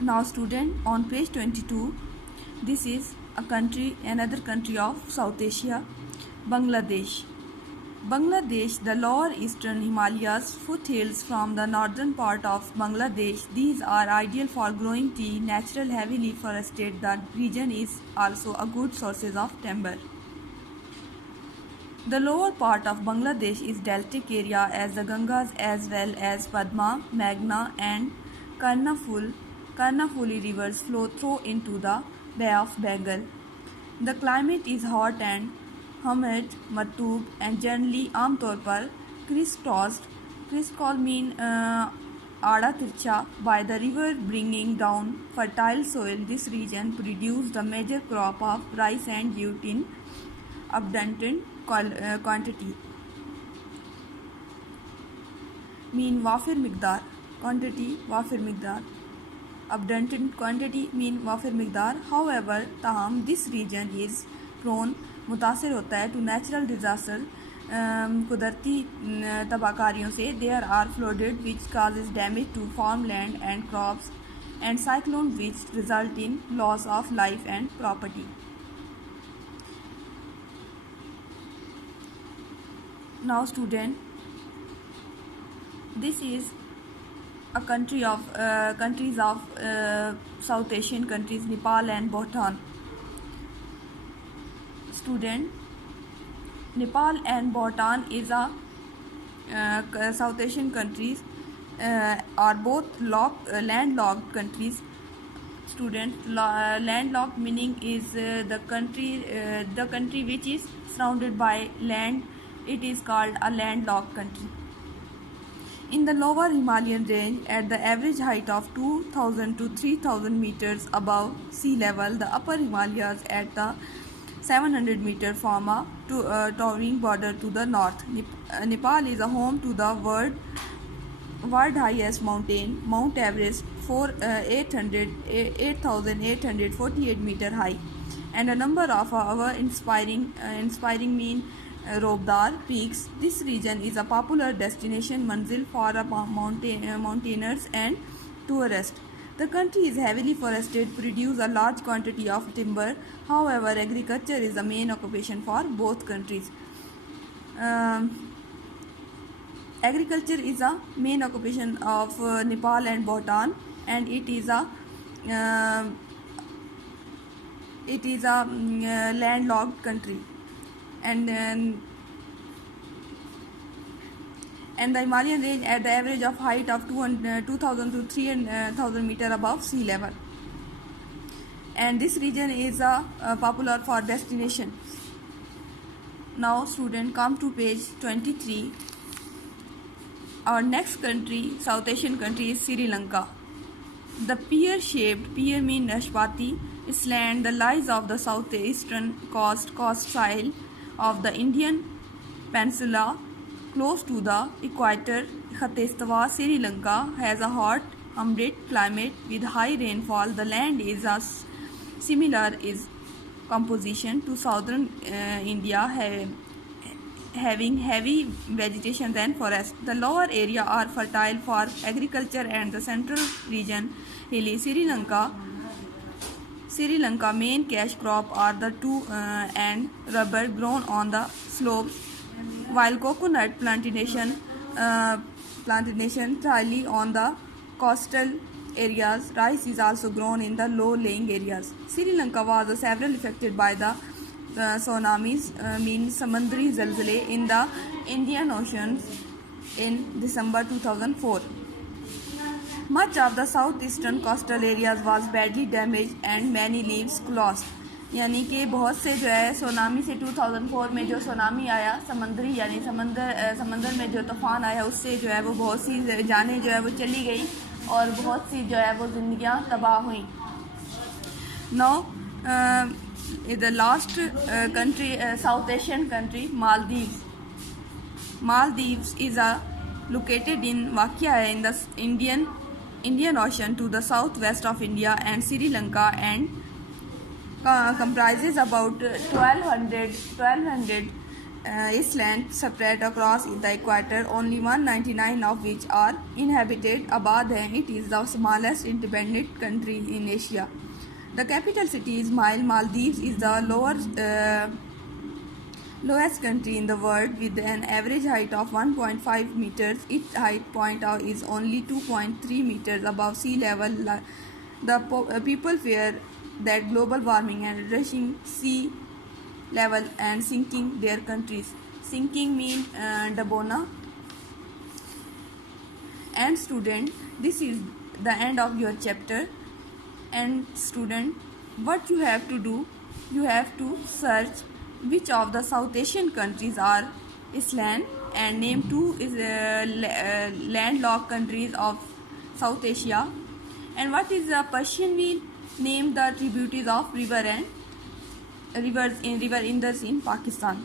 Now student, on page 22, this is another country of South Asia, Bangladesh. Bangladesh, the lower eastern Himalayas foothills from the northern part of Bangladesh. These are ideal for growing tea, natural heavily forested. The region is also a good sources of timber. The lower part of Bangladesh is deltic area as the Gangas as well as Padma, Meghna and Karnafuli rivers flow through into the Bay of Bengal. The climate is hot and humid, martub and generally आमतौर पर crisscrossed mean आड़ा तिरछा by the river bringing down fertile soil. This region produces the major crop of rice and wheat in abundant quantity. Mean वाफिर मिकदार quantity वाफिर मिकदार abundant quantity mean वाफिर मिकदार. However, ताहम this region is prone मुतासर होता है to natural disaster कुदरती तबाहकारियों से. There are flooded which causes damage to farmland and crops and cyclones which result in loss of life and property. Now student, this is a countries of South Asian countries, Nepal and Bhutan. Student, Nepal and Bhutan is a South Asian countries are both landlocked countries. Student, landlocked meaning is the country which is surrounded by land. It is called a landlocked country. In the lower Himalayan range, at the average height of 2,000 to 3,000 meters above sea level, the upper Himalayas at the 700 meter form a towering border to the north. Nepal is a home to the world highest mountain, Mount Everest, 8,848 meter high, and a number of our inspiring mean Robdar peaks. This region is a popular destination manzil for mountaineers and tourists. The country is heavily forested, produce a large quantity of timber. However, agriculture is the main occupation for both countries. Agriculture is a main occupation of Nepal and Bhutan, and it is a landlocked country. And the Himalayan range at the average of height of 2,000 to 3,000 meter above sea level. And this region is popular for destination. Now student, come to page 23. Our next country, South Asian country, is Sri Lanka. The pear mean Nashpati, island that lies off the southeastern coast side of the Indian Peninsula, close to the equator. Khatestawa, Sri Lanka has a hot, humid climate with high rainfall. The land is similar is composition to southern India, having heavy vegetation and forest. The lower area are fertile for agriculture and the central region hilly. Sri Lanka main cash crop are the two and rubber grown on the slopes, while coconut plantation thrively on the coastal areas. Rice is also grown in the low-lying areas. Sri Lanka was severely affected by the tsunamis, mean samandri zalzale in the Indian Ocean in December 2004. Much of the southeastern coastal areas was badly damaged and many lives lost. यानी कि बहुत से जो है tsunami से 2004 में जो tsunami आया समंदरी यानी समंदर में जो तूफ़ान आया उससे जो है वो बहुत सी जानें जो है वो चली गई और बहुत सी जो है वो ज़िंदगियां तबाह हुई. Now the last country, South Asian country, Maldives. Maldives is located in Vakia in the Indian Ocean to the southwest of India and Sri Lanka, and comprises about 1200 islands spread across the equator, only 199 of which are inhabited. Abad hai, it is the smallest independent country in Asia. The capital city is Maldives is the lowest country in the world with an average height of 1.5 meters. Its height point is only 2.3 meters above sea level. The people fear that global warming and rushing sea level and sinking their countries. Sinking means Dabona. And student, this is the end of your chapter. And student, what you have to do, you have to search which of the South Asian countries are island and name two landlocked countries of South Asia. And what is the Persian wheel? Name the tributaries of rivers in Indus in Pakistan.